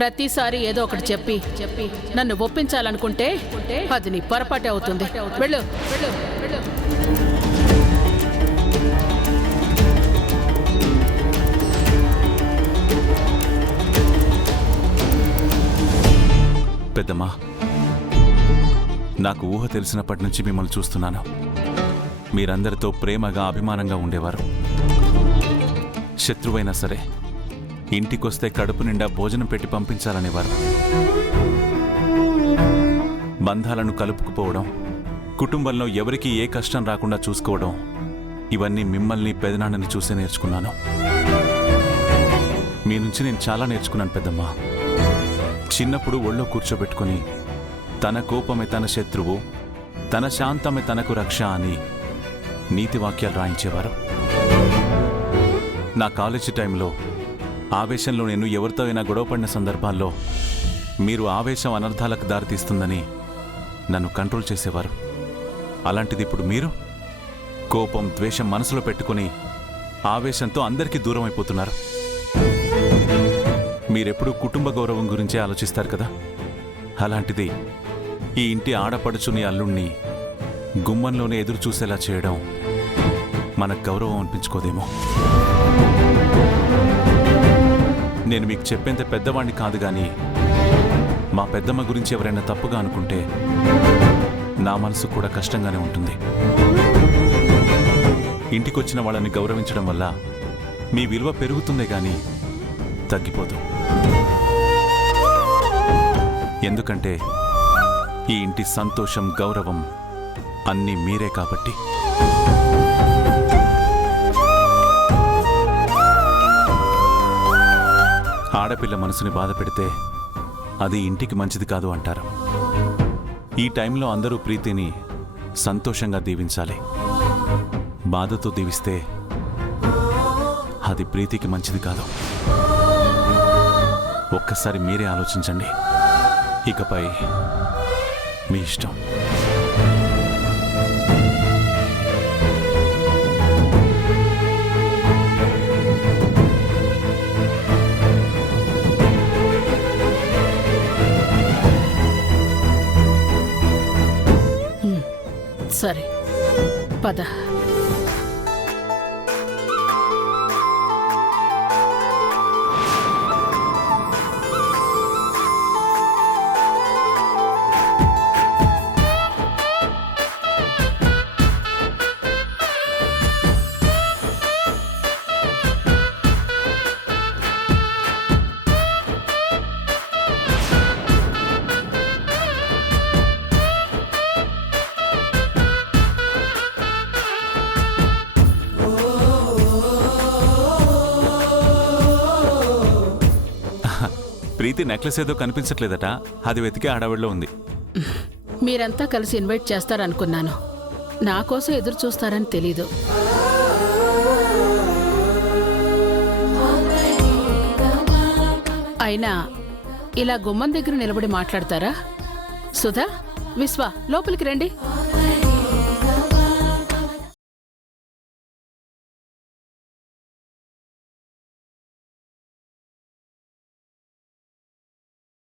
ప్రతిసారి ఏదో ఒకటి చెప్పి నన్ను ఒప్పించాలనుకుంటే అది నీ పొరపాటే అవుతుంది. వెళ్ళు వెళ్ళు వెళ్ళు. పెద్దమ్మా, నాకు ఊహ తెలిసినప్పటి నుంచి మిమ్మల్ని చూస్తున్నాను. మీరందరితో ప్రేమగా అభిమానంగా ఉండేవారు. శత్రువైనా సరే ఇంటికొస్తే కడుపు నిండా భోజనం పెట్టి పంపించాలనేవారు. బంధాలను కలుపుకుపోవడం, కుటుంబంలో ఎవరికీ ఏ కష్టం రాకుండా చూసుకోవడం, ఇవన్నీ మిమ్మల్ని పెదనాన్నని చూసే నేర్చుకున్నాను. మీ నుంచి నేను చాలా నేర్చుకున్నాను పెద్దమ్మా. చిన్నప్పుడు ఒళ్ళో కూర్చోబెట్టుకుని తన కోపమే తన శత్రువు, తన శాంతమే తనకు రక్ష అని నీతి వాక్యాలు రాయించేవారు. నా కాలేజీ టైంలో ఆవేశంలో నేను ఎవరితో అయినా గొడవపడిన సందర్భాల్లో మీరు ఆవేశం అనర్థాలకు దారితీస్తుందని నన్ను కంట్రోల్ చేసేవారు. అలాంటిది ఇప్పుడు మీరు కోపం, ద్వేషం మనసులో పెట్టుకుని ఆవేశంతో అందరికీ దూరం అయిపోతున్నారు. మీరెప్పుడూ కుటుంబ గౌరవం గురించే ఆలోచిస్తారు కదా. అలాంటిది ఈ ఇంటి ఆడపడుచుని అల్లుణ్ణి గుమ్మంలోనే ఎదురు చూసేలా చేయడం మనకు గౌరవం అనిపించుకోదేమో. నేను మీకు చెప్పేంత పెద్దవాణ్ణి కాదు, కానీ మా పెద్దమ్మ గురించి ఎవరైనా తప్పుగా అనుకుంటే నా మనసు కూడా కష్టంగానే ఉంటుంది. ఇంటికొచ్చిన వాళ్ళని గౌరవించడం వల్ల మీ విలువ పెరుగుతుందే గాని తగ్గిపోదు. ఎందుకంటే ఈ ఇంటి సంతోషం, గౌరవం అన్నీ మీరే కాబట్టి. ఆడపిల్ల మనసుని బాధ పెడితే అది ఇంటికి మంచిది కాదు అంటారు. ఈ టైంలో అందరూ ప్రీతిని సంతోషంగా దీవించాలి. బాధతో దీవిస్తే అది ప్రీతికి మంచిది కాదు. ఒక్కసారి మీరే ఆలోచించండి. ఇకపై మీ ఇష్టం. సరే, పద. ప్రీతి నెక్లెస్ ఏదో కనిపించట్లేదట, అది వెతికే హడావిడిలో ఉంది. మీరంతా కలిసి ఇన్వైట్ చేస్తారనుకున్నాను. నా కోసం ఎదురు చూస్తారని తెలీదు. అయినా ఇలా గుమ్మం దగ్గర నిలబడి మాట్లాడతారా? సుధా, విశ్వ, లోపలికి రండి.